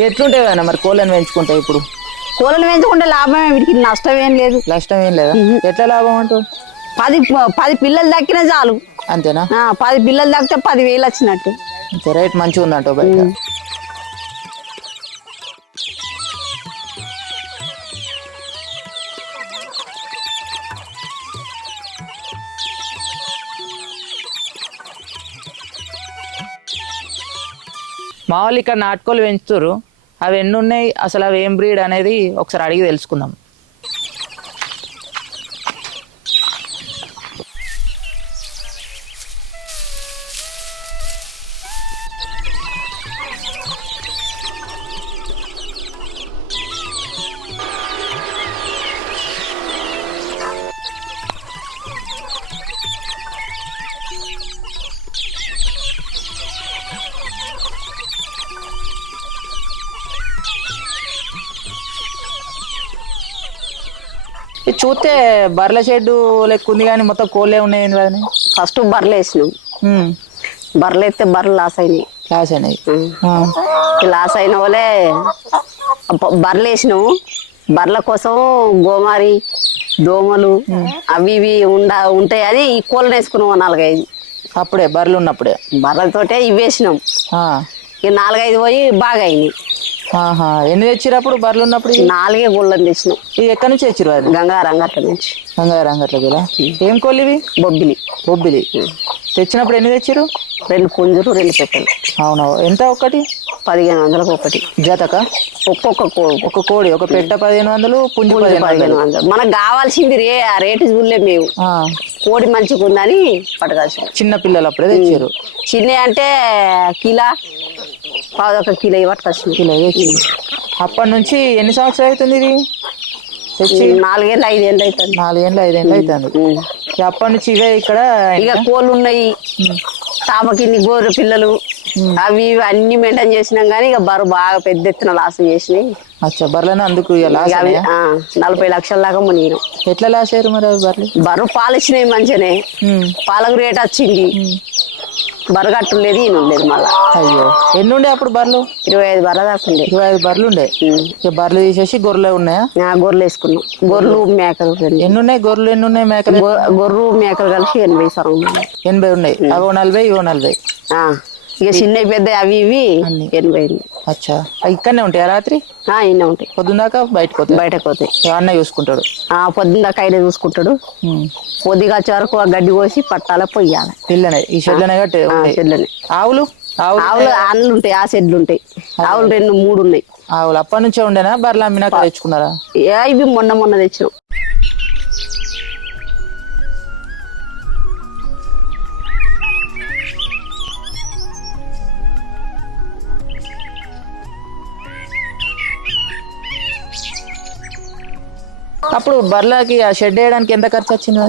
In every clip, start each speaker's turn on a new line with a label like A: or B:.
A: ఎట్లుంటాయి కదా మరి కోళ్ళని పెంచుకుంటాయి ఇప్పుడు?
B: కోళ్ళను పెంచుకుంటే లాభమే వీటికి నష్టం ఏం లేదు.
A: నష్టం ఏం లేదా? ఎట్లా లాభం అంటూ
B: పది పది పిల్లలు దక్కినా చాలు.
A: అంతేనా?
B: పది పిల్లలు దక్కితే పది వేలు వచ్చినట్టు
A: రేట్ మంచిగా ఉందంట బయట మా వాళ్ళు ఇక్కడ నాటుకోలు పెంచుతురు అవి ఎన్ని ఉన్నాయి అసలు అవి ఏం బ్రీడ్ అనేది ఒకసారి అడిగి తెలుసుకుందాం. చూస్తే బర్ల షెడ్డు లెక్క ఉంది కానీ మొత్తం కోళ్ళే ఉన్నాయి?
B: ఫస్ట్ బర్రెలు వేసినాం. బర్రెలు ఎత్తే బర్రెలు లాస్ అయినాయి.
A: ఆ,
B: ఈ లాస్ అయిన వాళ్ళే బర్రెలు వేసినాము. బర్రెల కోసం గోమారి దోమలు అవి ఇవి ఉండ ఉంటాయని ఈ కోళ్ళని వేసుకున్నాం నాలుగైదు.
A: అప్పుడే బర్రెలు ఉన్నప్పుడే.
B: బర్రెలతోటే ఇవి వేసినాం. ఇక నాలుగైదు పోయి బాగా అయినాయి.
A: ఆహా. ఎన్ని తెచ్చిరు అప్పుడు? బర్రెలు ఉన్నప్పుడు?
B: నాలుగే గోళ్ళని తెచ్చినాం.
A: ఇవి ఎక్కడి నుంచి తెచ్చిరు అది
B: గంగారంగ అట్ల నుంచి.
A: గంగారు అంగట్లకి ఇలా ఏం కోళ్ళు ఇవి?
B: బొబ్బిలి.
A: బొబ్బిలి. తెచ్చినప్పుడు ఎన్ని తెచ్చిరు
B: రెండు పుంజులు రెండు పెట్టెలు.
A: అవును. ఎంత ఒక్కటి?
B: పదిహేను వందలకు ఒకటి.
A: జతక?
B: ఒక్కొక్క కోడి
A: ఒక కోడి ఒక పెట్ట పదిహేను వందలు పుంజు పదిహేను వందలు.
B: మనకు కావాల్సింది రే ఆ రేటు చూడలే మేము. కోడి మంచిగా ఉందని పట్టుకాల్సిన
A: చిన్న పిల్లలు అప్పుడే తెచ్చారు
B: చిన్న అంటే కిలా. పాదొక కిలో పట్టుకొచ్చింది
A: కిలో. అప్పటి నుంచి ఎన్ని సంవత్సరాలు అవుతుంది ఇది? తెచ్చి?
B: నాలుగేళ్ళు ఐదేళ్ళు అవుతుంది.
A: నాలుగేళ్ళు ఐదేళ్ళు అవుతుంది. అప్పటి నుంచి ఇవే ఇక్కడ
B: ఇక కోళ్ళు ఉన్నాయి తాపకిన్ని గోరు పిల్లలు అవి అన్ని మెయింటైన్ చేసినాం కానీ ఇక బరువు బాగా పెద్ద ఎత్తున లాస్ చేసినాయి.
A: అచ్చా బర్రెలను అందుకు
B: నలభై లక్షల దాకా మునిగినాం.
A: ఎట్లా లాస్ అయ్యారు మరి బర్రెలు?
B: బరువు పాలు ఇచ్చినాయి మంచిగానే. పాలకు రేట్ వచ్చింది. బరగట్టు లేదు ఈయన లేదు మళ్ళా
A: అయ్యో ఎన్ని ఉండే అప్పుడు బర్రెలు
B: ఇరవై ఐదు బర్ర దాకా ఉండే
A: ఇరవై ఐదు బర్రెలు ఉండే ఇక బర్రెలు తీసేసి గొర్రెలు ఉన్నాయా
B: ఆ, గొర్రెలు వేసుకున్నాం గొర్రెలు మేకలు రెండు.
A: ఎన్ని ఉన్నాయి గొర్రెలు ఎన్ని ఉన్నాయి మేకలు
B: గొ- గొర్రెలు మేకలు కలిసి ఎనభై సరం ఉన్నాయి.
A: ఎనభై ఉన్నాయి అవో నలభై ఇవో నలభై
B: ఆ, ఇక చిన్న పెద్ద అవి ఇవి
A: అన్ని.
B: ఎనభై ఉన్నాయి.
A: అచ్చా. అవి ఇక్కడనే ఉంటాయా రాత్రి?
B: ఆ, ఇన్నే ఉంటాయి.
A: పొద్దున్న దాకా బయటకు పోతాయి?
B: బయటకు పోతాయి.
A: అన్న చూసుకుంటాడు.
B: ఆ పొద్దున్న దాకా ఆయన చూసుకుంటాడు. పొద్దుగా వచ్చే వరకు ఆ గడ్డి కోసి పట్టాల పొయ్యాలి.
A: పిల్లనే ఈ షెడ్లనే కట్టి ఉంటాయి.
B: చెడ్లని
A: ఆవులు? ఆవులు
B: ఆవులు ఉంటాయి? ఆ సెడ్లు ఉంటాయి. ఆవులు రెండు మూడు ఉన్నాయి.
A: ఆవులు అప్పటి నుంచే ఉండేనా? బర్రెలు అమ్మినాక తెచ్చుకున్నారా?
B: ఏ ఇవి మొన్న మొన్న తెచ్చినాం.
A: అప్పుడు బర్రెలకి ఆ షెడ్ వేయడానికి ఎంత ఖర్చు వచ్చింది?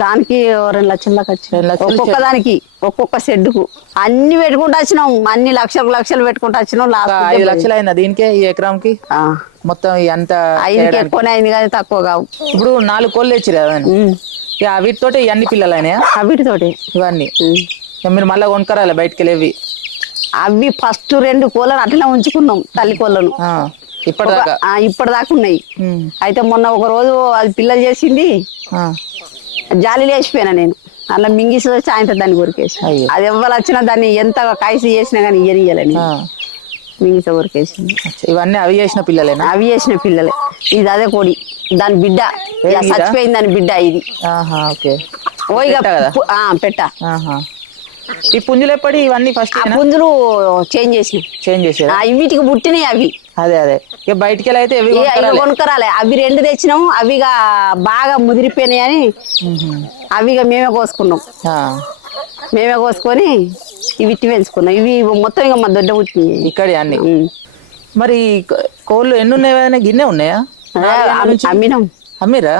B: దానికి రెండు లక్షల
A: లక్షలు
B: ఒక్కొక్క దానికి ఒక్కొక్క షెడ్కు. అన్ని పెట్టుకుంటూ వచ్చినాం. అన్ని లక్షలు లక్షలు పెట్టుకుంటూ వచ్చినాం లాస్ట్
A: ఐదు లక్షలు అయిందా దీనికే ఈ ఎకరాంకి? మొత్తం అంత
B: ఐదుకి
A: చేయడానికి.
B: ఎక్కువనే అయింది కానీ తక్కువ కావు.
A: ఇప్పుడు నాలుగు కోళ్ళు తెచ్చిరు కదా వీటితోటి ఇవన్నీ పిల్లలు అయినాయా
B: వీటితోటి.
A: ఇవన్నీ? మీరు మళ్ళీ కొనుక్కరాలి బయటికి వెళ్ళేవి.
B: అవి ఫస్ట్ రెండు కోళ్ళను అట్లనే ఉంచుకున్నాం తల్లి కోళ్ళను.
A: ఇప్పటిదాకా.
B: ఇప్పటిదాకా ఉన్నాయి. అయితే మొన్న ఒక రోజు అది పిల్లలు చేసింది. జాలి లేచిపోయినా నేను. అలా మింగిసి వచ్చి సాయంత్రం దాన్ని కొరికేసి. అది ఎవ్వరు వచ్చినా దాన్ని ఎంత కాయసి చేసినా కానీ ఇయ్యనియ్యాలని. మింగిస కొరికేసింది.
A: ఇవన్నీ అవి చేసిన పిల్లలేనా?
B: అవి చేసిన పిల్లలే. ఇది అదే కోడి. దాని బిడ్డ? చచ్చిపోయింది దాని బిడ్డ ఇది.
A: పెట్ట ఈ పుంజులు ఎప్పటి? ఇవన్నీ ఫస్ట్
B: పుంజులు చేంజ్ చేసినాయి
A: చేంజ్ చేసేదా
B: ఆ, వీటికి పుట్టినాయి అవి.
A: అదే అదే. ఇక బయటికి వెళ్ళి అయితే ఇవి కొనుక్కరాలి.
B: అవి రెండు తెచ్చినాము అవి ఇక బాగా ముదిరిపోయినాయి అని
A: మ్హూ.
B: అవి ఇక మేమే కోసుకున్నాం. మేమే కోసుకొని ఇవి ఇట్టి పెంచుకున్నాం. ఇవి మొత్తం ఇక మా దొడ్డ పుట్టినాయి
A: ఇక్కడి అన్ని. మరి కోళ్ళు ఎన్ని ఉన్నాయి? గిన్నె ఉన్నాయా?
B: అమ్మినాం.
A: అమ్మిరా.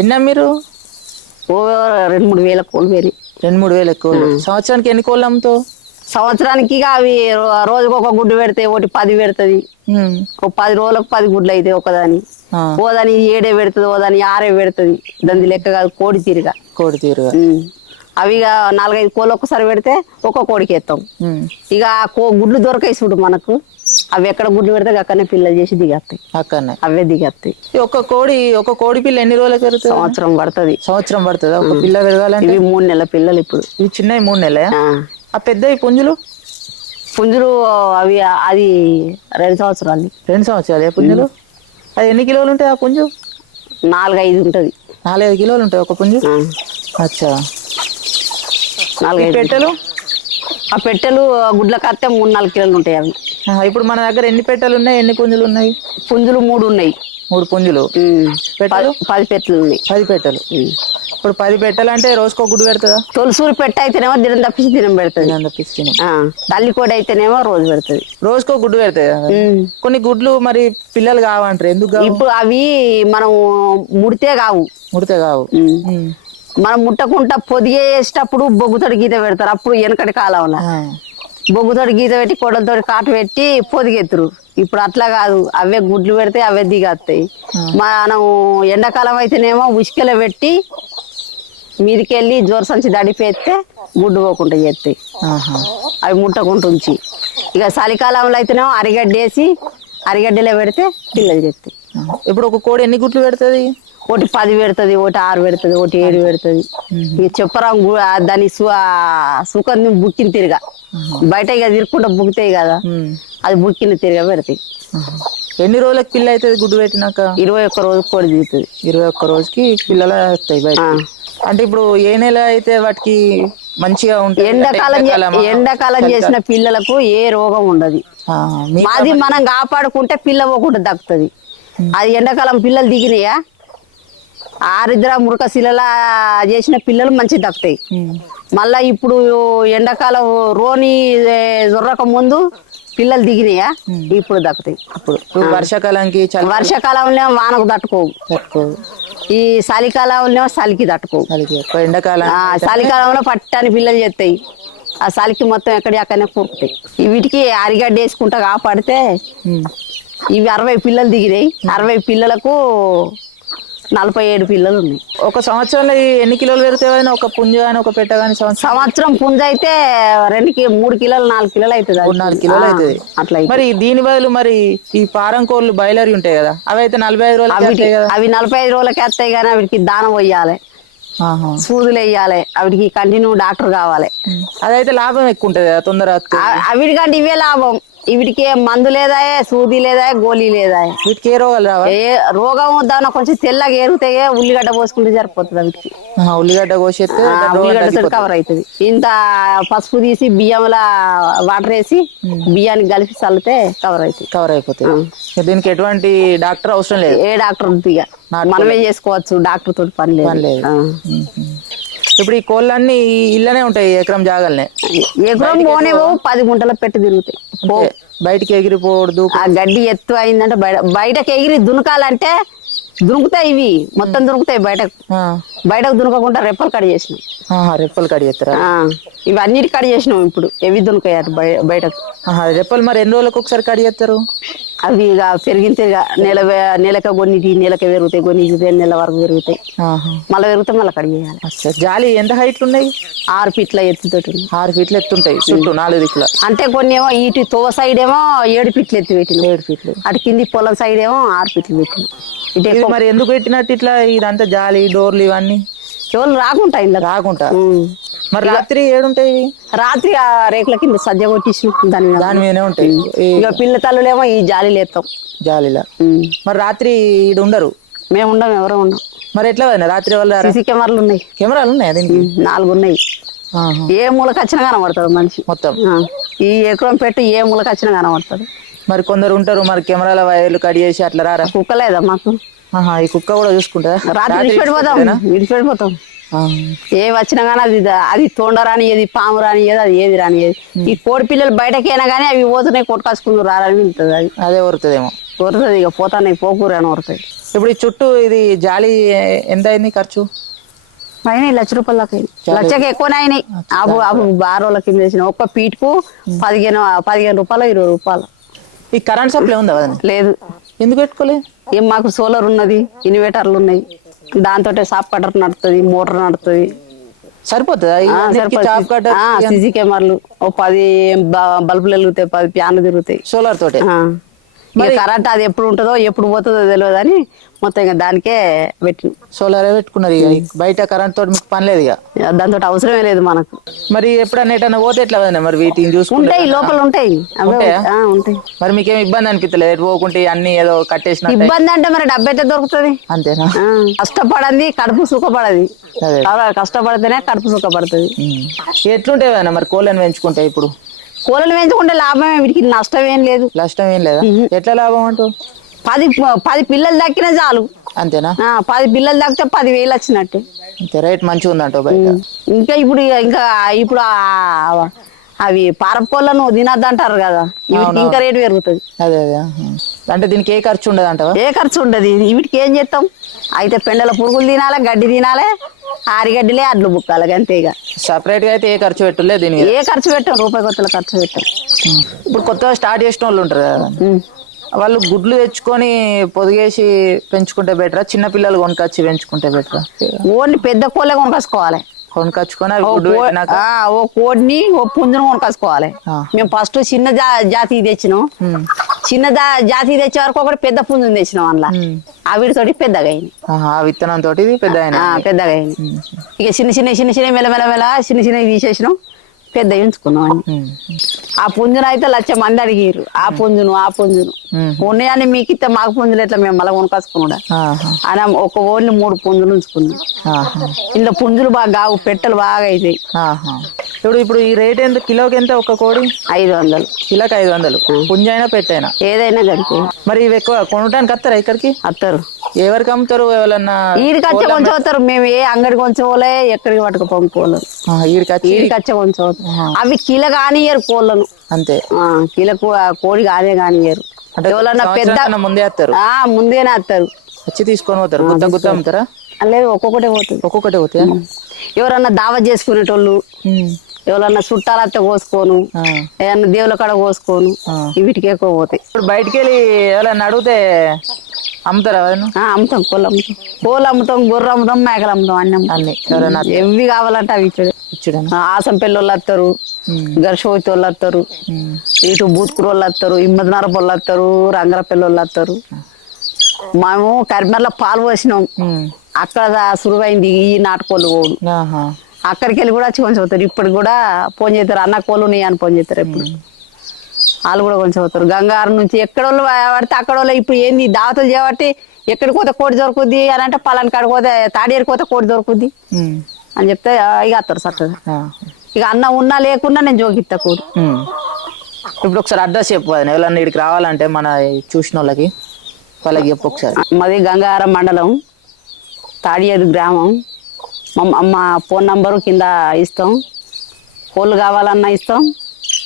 A: ఎన్ని అమ్మిరు?
B: ఓ రెండు మూడు వేల కోళ్ళు పోయినాయి
A: రెండు మూడు వేల కోళ్ళు. సంవత్సరానికి ఎన్ని కోళ్ళు అమ్ముతావు?
B: సంవత్సరానికి అవి రోజుకు ఒక గుడ్డు పెడితే ఒకటి పది పెడుతుంది. ఒక పది రోజులకు పది గుడ్లు అయితే ఒకదాని.
A: ఆ,
B: ఓ దాని ఏడే పెడుతుంది ఓ దాని ఆరే పెడుతుంది. దాని లెక్క కాదు కోడి తీరుగా.
A: కోడి తీరుగా.
B: అవి ఇక నాలుగైదు కోళ్ళు ఒక్కసారి పెడితే ఒక్క కోడికి ఎత్తాం. ఇక కో గుడ్లు దొరకాయి చూడు మనకు. అవి ఎక్కడ గుడ్లు పెడితే అక్కడనే పిల్లలు చేసి దిగేస్తాయి.
A: అక్కడనే.
B: అవే దిగేస్తాయి.
A: ఒక కోడి ఒక కోడి పిల్ల ఎన్ని రోజులకు పెరుగుతుంది
B: సంవత్సరం పడుతుంది.
A: సంవత్సరం పడుతుందా? ఒక పిల్ల పెరగాలంటే?
B: ఇవి మూడు నెలల పిల్లలు ఇప్పుడు.
A: ఇవి చిన్నవి మూడు నెలలే
B: ఆ.
A: ఆ పెద్ద పుంజులు
B: పుంజులు అవి అది రెండు సంవత్సరాలు.
A: రెండు సంవత్సరాలు పుంజులు? అది ఎన్ని కిలోలు ఉంటాయి ఆ పుంజు?
B: నాలుగైదు ఉంటుంది.
A: నాలుగైదు కిలోలు ఉంటాయి ఒక పుంజు? అచ్చా.
B: నాలుగైదు
A: పెట్టెలు?
B: ఆ పెట్టెలు గుడ్ల కత్తే మూడు నాలుగు కిలోలు ఉంటాయి అవి.
A: ఇప్పుడు మన దగ్గర ఎన్ని పెట్టెలు ఉన్నాయి ఎన్ని పుంజులు ఉన్నాయి?
B: పుంజులు మూడు ఉన్నాయి.
A: మూడు పుంజులు. పెట్టెలు?
B: పది- పెట్టెలు ఉన్నాయి.
A: పది పెట్టెలు. ఇప్పుడు పది పెట్టెలు అంటే రోజుకో గుడ్డు పెడుతుందా?
B: తొలసూరు పెట్ట అయితేనేమో దినం తప్పించి దినం పెడుతుంది.
A: తప్పిస్తాను
B: ఆ, తల్లి కూడా అయితేనేమో రోజు పెడుతుంది.
A: రోజుకో గుడ్డు కదా
B: ఉమ్.
A: కొన్ని గుడ్లు మరి పిల్లలు కావంటారు ఎందుకు కావు?
B: ఇప్పుడు అవి మనం ముడితే కావు.
A: ముడితే కావు.
B: ఉమ్.
A: ఉమ్.
B: మనం ముట్టకుండా పొదిగేసేటప్పుడు బొగ్గుతోటి గీత పెడతారు అప్పుడు వెనకటి కాలంలో
A: ఆ.
B: బొగ్గుతోటి గీత పెట్టి కొడలతో కాటు పెట్టి పొదిగెత్తురు. ఇప్పుడు అట్లా కాదు అవే గుడ్లు పెడితే అవే దిగేస్తాయి మనం ఎండాకాలం అయితేనేమో ఉసుకలో పెట్టి మీదికెళ్ళి జోర సంచి దడిపేస్తే గుడ్డు పోకుండా చేస్తాయి. అవి ముట్టకుండా ఉంచి. ఇక చలికాలంలో అయితేనేమో అరిగడ్డేసి అరిగడ్డలో పెడితే పిల్లలు చేస్తాయి.
A: ఇప్పుడు ఒక కోడి ఎన్ని గుడ్లు పెడుతుంది?
B: ఒకటి పది పెడుతుంది ఒకటి ఆరు పెడుతుంది ఒకటి ఏడు పెడుతుంది. ఇక చెప్పరాం దాని సుఖం బుక్కిన తిరగా. బయట ఇక తిరుక్కుంటా బుక్కుతాయి కదా. అది బుక్కిన తిరగా పెడతాయి.
A: ఎన్ని రోజులకు పిల్ల అవుతుంది గుడ్డు పెట్టినాక?
B: ఇరవై ఒక్క రోజు కోడి దిగుతుంది.
A: ఇరవై ఒక్క రోజుకి పిల్లలు వస్తాయి బయట అంటే ఇప్పుడు ఏ నెల అయితే వాటికి మంచిగా ఉంటుంది?
B: ఎండాకాలం? ఎండాకాలం చేసిన పిల్లలకు ఏ రోగం ఉండదు. మాది మనం కాపాడుకుంటే పిల్ల పోకుండా దక్కుతుంది అది ఎండాకాలం పిల్లలు దిగినాయా? ఆరిద్ర మురకశిలల చేసిన పిల్లలు మంచి దక్కుతాయి. మళ్ళా ఇప్పుడు ఎండాకాలం రోని జొర్రక ముందు పిల్లలు దిగినాయా? ఇప్పుడు దక్కుతాయి.
A: ఇప్పుడు వర్షాకాలానికి
B: వర్షాకాలంలో వానకు తట్టుకోవు ఈ చలికాలంలో చలికి తట్టుకోవు
A: ఎండాకాలం
B: చలికాలంలో పట్టాని పిల్లలు చేస్తాయి. ఆ చలికి మొత్తం ఎక్కడి అక్కడనే కూరుకుతాయి వీటికి అరిగడ్డ వేసుకుంటా కాపాడితే. ఇవి అరవై పిల్లలు దిగినాయి. అరవై పిల్లలకు నలభై ఏడు పిల్లలు ఉన్నాయి
A: ఒక సంవత్సరంలో ఎన్ని కిలోలు పెరుగుతాయి ఒక పుంజు కానీ ఒక పెట్ట కానీ సంవత్సరం?
B: పుంజ అయితే రెండు మూడు కిలోలు నాలుగు కిలోలు అవుతుంది
A: నాలుగు కిలోలు అవుతుంది
B: అట్లా.
A: మరి దీని బదులు మరి ఈ పారం కోళ్ళు బయలరి ఉంటాయి కదా? అవి అయితే నలభై ఐదు రోజులు
B: అవి నలభై ఐదు రోజులకి వస్తాయి కానీ అవిటికి దానం పోయాలి సూదులు వేయాలి అవిటికి కంటిన్యూ డాక్టర్ కావాలి.
A: అదైతే లాభం ఎక్కువ ఉంటది కదా తొందర
B: అవిటికంటే ఇవే లాభం. వీటికి మందు లేదా సూది లేదా గోళీ లేదా
A: వీటికి ఏ రోగాలు రావా?
B: ఏ రోగం దాని కొంచెం తెల్లగా ఎరుగుతాయి ఉల్లిగడ్డ పోసుకుంటే సరిపోతుంది వీటికి
A: ఉల్లిగడ్డ కోసేస్తే.
B: కవర్ అవుతుంది. ఇంత పసుపు తీసి బియ్యంలో వాటర్ వేసి బియ్యానికి కలిపి చల్లితే కవర్ అవుతుంది.
A: కవర్ అయిపోతాయి ఇక దీనికి ఎటువంటి డాక్టర్ అవసరం లేదు.
B: ఏ డాక్టర్ మనమే చేసుకోవచ్చు డాక్టర్ తోటి పని లేదు.
A: ఇప్పుడు ఈ కోళ్ళన్నీ ఇళ్ళనే ఉంటాయి ఎకరం జాగల్నే.
B: ఎగురం పోనేవో పది గుంటల పెట్టి తిరుగుతాయి.
A: బయటికి ఎగిరిపోకూడదు
B: ఆ గడ్డి ఎత్తు అయిందంటే బయట బయటకు ఎగిరి దునకాలంటే దునుకుతాయి ఇవి. మొత్తం దునుకుతాయి బయటకు. బయటకు దునకకుండా రెప్పలు కడి చేసినాం.
A: రెప్పలు కడి చేస్తారా?
B: ఇవి అన్నిటి కడి చేసినాం ఇప్పుడు. ఎవి దునకాయి బయటకు.
A: రెప్పలు మరి ఎన్ని రోజులకు ఒకసారి కడి చేస్తారు?
B: అవి ఇక పెరిగితే నెల నెలక కొన్నిటి నెలకి పెరుగుతాయి కొన్ని నెలల వరకు పెరుగుతాయి. మళ్ళీ పెరిగితే మళ్ళీ కడి చేయాలి.
A: జాలి ఎంత హైట్లు ఉన్నాయి?
B: ఆరు ఫీట్ల ఎత్తుతోటి.
A: ఆరు ఫీట్లు ఎత్తుంటాయి చుట్టూ నాలుగు దిక్కుల.
B: అంటే కొన్ని ఏమో ఇటు తో సైడ్ ఏమో ఏడు ఫీట్లు ఎత్తి పెట్టింది.
A: ఏడు ఫీట్లు.
B: అటు కింది పొలం సైడ్ ఏమో ఆరు ఫీట్లు పెట్టింది. ఇటు
A: మరి ఎందుకు పెట్టినట్టు ఇట్లా ఇదంతా జాలి డోర్లు ఇవన్నీ?
B: ఎవరు రాకుంటా ఇంట్లో
A: రాకుండా
B: ఉమ్.
A: మరి రాత్రి ఏడుంటాయి? ఇవి?
B: రాత్రి ఆ రేకుల కింద సజ్జ కొట్టించిన దాని మీద.
A: దాని మీదనే ఉంటాయి.
B: ఇక పిల్ల తల్లులేమో ఈ జాలి లేస్తాం
A: జాలిలా. మరి రాత్రి ఈడు ఉండరు?
B: మేము ఉండం ఎవరో ఉండం.
A: మరి ఎట్లా పోయినా రాత్రి వల్ల
B: సీసీ కెమెరాలు ఉన్నాయి.
A: కెమెరాలు ఉన్నాయా
B: నాలుగు ఉన్నాయి. ఏ మూలకు వచ్చినా కనబడుతుంది మనిషి.
A: మొత్తం?
B: ఈ ఎకరం పెట్టు ఏ మూలకు వచ్చినా కనబడుతుంది.
A: మరి కొందరు ఉంటారు మరి కెమెరాల వైర్లు కట్ చేసి అట్లా రారా?
B: కుక్క లేదా మాకు?
A: ఈ కుక్క కూడా చూసుకుంటా?
B: రాత్రి విడిచిపెడిపోతాం విడిచిపెడిపోతాం ఏ వచ్చినా కానీ అది అది తొండ రానియది పాము రానియది అది ఏది రానియది ఈ కోడి పిల్లలు బయటకైనా కానీ అవి పోతున్నాయి కొట్టుకాసుకుని రారని వెళ్తుంది అది.
A: అదే వరుతుందేమో.
B: కొరుతుంది ఇక పోతాయి పోకూర అని కొరుతుంది
A: ఇప్పుడు ఈ చుట్టూ ఇది జాలి ఎంత అయింది ఖర్చు?
B: అయినాయి లక్ష రూపాయల దాకా అయినాయి. లక్షకి ఎక్కువనే అయినాయి. అbu అbu బారోల కింద వేసిన ఒక్క పీటుకు పదిహేను పదిహేను రూపాయలు ఇరవై రూపాయలు.
A: ఈ కరెంట్ సప్లై ఉందా?
B: లేదు.
A: ఎందుకు పెట్టుకోలే?
B: ఏం మాకు సోలార్ ఉన్నది ఇన్వర్టర్లు ఉన్నాయి. దాంతో సాప్ కటర్ నడుతుంది మోటార్ నడుతుంది.
A: సరిపోతుందా?
B: సీసీ కెమెరాలు ఓ పది బల్బులు వెలుగుతాయి పది ఫ్యాన్లు తిరుగుతాయి.
A: సోలార్ తోటే?
B: కరెంట్ అది ఎప్పుడు ఉంటుందో ఎప్పుడు పోతుందో తెలియదు అని మొత్తం ఇక దానికే పెట్టిన.
A: సోలారే పెట్టుకున్నారు ఇక. బయట కరెంట్ తోటి మీకు పని లేదు ఇక.
B: దాంతో అవసరమే లేదు మనకు.
A: మరి ఎప్పుడన్నా ఎటన్నా పోతే ఎట్లా మరి వీటిని చూసుకుంటే?
B: ఉంటాయి లోపల ఉంటాయి.
A: ఉంటాయా?
B: ఆ, ఉంటాయి.
A: మరి మీకేం ఇబ్బంది అనిపించలేదు ఎటు పోకుంటే అన్ని ఏదో కట్టేసినట్టు
B: ఇబ్బంది అంటే మరి డబ్బు అయితే దొరుకుతుంది.
A: అంతేనా?
B: ఆ, కష్టపడంది కడుపు సుఖపడది.
A: అదే.
B: కష్టపడితేనే కడుపు సుఖపడుతుంది.
A: ఎట్లుంటాయి మరి కోళ్ళని పెంచుకుంటే ఇప్పుడు?
B: కోళ్ళను పెంచుకుంటే లాభమే వీటికి నష్టం ఏం లేదు.
A: నష్టం ఏం లేదా ఎట్లా లాభం అంటూ?
B: పది పది పిల్లలు దక్కినా చాలు.
A: అంతేనా?
B: పది పిల్లలు దక్కితే పది వేలు వచ్చినట్టే
A: రేట్ మంచిగా ఉందంట బయట
B: ఇంకా ఇప్పుడు ఇంకా ఇప్పుడు అవి పారపోలను తినద్దంటారు కదా. వీటికి ఇంకా రేటు పెరుగుతుంది.
A: అదే అదే. అంటే దీనికి ఏ ఖర్చు ఉండదు అంటవా
B: ఏ ఖర్చు ఉండదు. వీటికి ఏం చేస్తాం? అయితే పెండల పురుగులు తినాలి గడ్డి తినాలి ఆరిగడ్డిలే అడ్లు బుక్కాలి అంతే ఇక.
A: సపరేట్గా అయితే ఏ ఖర్చు పెట్టలే దీని
B: ఏ ఖర్చు పెట్టాం? రూపాయి కొత్తల ఖర్చు పెట్టాం.
A: ఇప్పుడు కొత్తగా స్టార్ట్ చేసిన వాళ్ళు ఉంటారు కదా. వాళ్ళు గుడ్లు తెచ్చుకొని పొదిగేసి పెంచుకుంటే బెటరా? చిన్న పిల్లలు కొనుకొచ్చి పెంచుకుంటే బెటరా?
B: ఓన్లీ పెద్ద కోళ్ళే కొనుకొచ్చుకోవాలి.
A: కొనుకొచ్చుకొని అవి
B: ఓ
A: గుడ్డు
B: కో-
A: పెట్టినాక
B: ఆ, ఓ కోడిని ఓ పుంజును కొనుకొచ్చుకోవాలి. మేము ఫస్ట్ చిన్న జాతి తెచ్చినాం. చిన్న జాతి తెచ్చే వరకు ఒకటి పెద్ద పుంజుని తెచ్చినాం అందులో.
A: ఉమ్.
B: ఆ వీటితోటి పెద్దగా అయింది
A: ఆ విత్తనం తోటి పెద్ద
B: పెద్దగా అయింది ఇక చిన్న చిన్న చిన్న చిన్న మెల్ల మెల్ల మెల్ల చిన్న చిన్న తీసేసినాం. పెద్ద ఉంచుకున్నాం అన్ని ఆ పుంజును అయితే లక్ష మంది అడిగిరు ఆ పుంజును ఆ పుంజును. ఉన్నాయని మీకు ఇస్తే మాకు పుంజులు ఎట్లా మేము మళ్ళీ కొనుకొచ్చుకున్నాడా? అని ఒక ఓన్లీ మూడు పుంజులు ఉంచుకున్నాం. ఇందులో పుంజులు బాగా కావు పెట్టెలు బాగా అవుతాయి
A: ఆహా. ఇప్పుడు ఇప్పుడు ఈ రేట్ ఎంత కిలోకి ఎంత ఒక కోడి?
B: ఐదు వందలు.
A: కిలోకి ఐదు వందలు. పుంజైనా పెట్టైనా?
B: ఏదైనా కలిపి
A: మరి ఇవి ఎక్కువ కొనడానికి వస్తారా ఇక్కడికి?
B: అత్తారు.
A: ఎవరికి అమ్ముతారు ఎవరన్నా
B: ఈడికి వచ్చే కొంచెం మేము ఏ అంగడికి కొంచెం పోలే ఎక్కడికి పట్టుకుపోము కోళ్ళను
A: ఆ, ఈడికి వచ్చి
B: ఈడికి వచ్చే కొంచెం అవి కిల కానియరు కోళ్ళను.
A: అంతే.
B: ఆ కోడి కానే కానియరు ఎవరన్నా పెద్ద
A: ముందే వస్తారు
B: ఆ ముందేనే వస్తారు
A: వచ్చి తీసుకొని పోతారు. గుత్త గుత్త అమ్ముతారా?
B: లేదు ఒక్కొక్కటే పోతుంది
A: ఒక్కొక్కటి పోతాయా?
B: ఎవరన్నా దావత్ చేసుకునేటోళ్ళు. ఎవరన్నా చుట్టాలత్తే కోసుకోను. ఏమన్నా దేవుల కాడ కోసుకోను. వీటికి ఎక్కువ పోతాయి.
A: ఇప్పుడు బయటికి వెళ్ళి ఎవరైనా అడిగితే అమ్ముతారా ఎవరైనా?
B: అమ్ముతాం కోళ్ళు అమ్ముతాం. కోళ్ళు అమ్ముతాం గొర్రె అమ్ముతాం మేకలు అమ్ముతాం అన్ని అమ్ముతాం.
A: ఎవరైనా
B: ఎవి కావాలంటే అవి ఇచ్చాడు.
A: ఇచ్చుడేనా
B: ఆసం పెళ్ళి వస్తారు గర్షవతి వాళ్ళు వస్తారు. ఇటు బూత్కూరు వాళ్ళు వస్తారు ఇమ్మదినార వాళ్ళు వస్తారు రంగరపల్లి వాళ్ళు వస్తారు మేము కరిమర్లో పాలు పోసినాం. అక్కడ సురువైంది ఈ నాటుకోళ్ళు పోడు. అక్కడికి వెళ్ళి కూడా వచ్చి కొంచెం ఇప్పుడు కూడా ఫోన్ చేస్తారు అన్న కోళ్ళు ఉన్నాయి? అని ఫోన్ చేస్తారు ఎప్పుడు. వాళ్ళు కూడా కొంచెం అవుతారు గంగారం నుంచి ఎక్కడ వాళ్ళు పడితే అక్కడ వాళ్ళు ఇప్పుడు ఏంది దావతలు చేయబట్టి ఎక్కడికి పోతే కోడి దొరుకుద్ది అని అంటే పలాని కాడికి పోతే తాడేరికి పోతే కోడి దొరుకుద్ది. అని చెప్తే ఇక వస్తారు చక్కగా
A: ఆ.
B: ఇక అన్న ఉన్నా లేకున్నా నేను జోకిత్తా కోడి.
A: ఇప్పుడు ఒకసారి అడ్రస్ చెప్పు వదిన. ఎవరన్నా ఇక్కడికి రావాలంటే మన చూసిన వాళ్ళకి వాళ్ళకి చెప్పు ఒకసారి
B: మాది గంగారం మండలం తాడియేరు గ్రామం మా మా ఫోన్ నంబరు కింద ఇస్తాం కోళ్ళు కావాలన్నా ఇస్తాం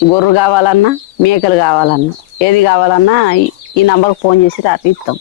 B: గొర్రెలు కావాలన్నా మేకలు కావాలన్నా ఏది కావాలన్నా ఈ- ఈ నంబర్కి ఫోన్ చేసి రాత్రి ఇస్తాం